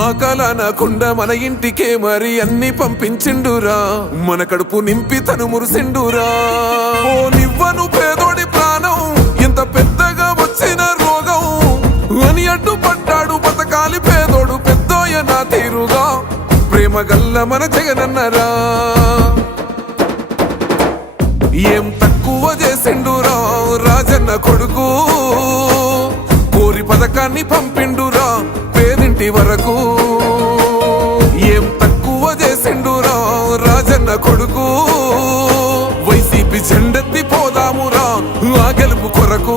ఆకలనకుండా మన ఇంటికే మరి అన్ని పంపించిండురా. మన కడుపు నింపి తను మురిసిండురా. ఓ నివ్వను పేదోడి ప్రాణం ఇంత పెద్దగా వచ్చిన రోగం. అని అడ్డుపడ్డాడు బతకాలి పేదోడు పెద్దోయ నా తీరుగా. ప్రేమ గల్ల మన జగనన్నరా. ఏం తక్కువ చేసిండురా రాజన్న కొడుకు. కోరి పథకాన్ని పంపిండు పేదింటి వరకు ఏం తక్కువ చేసిండురా రాజన్న కొడుకు? వైసీపీ జెండెత్తి పోదామురా ఆ గెలుపు కొరకు.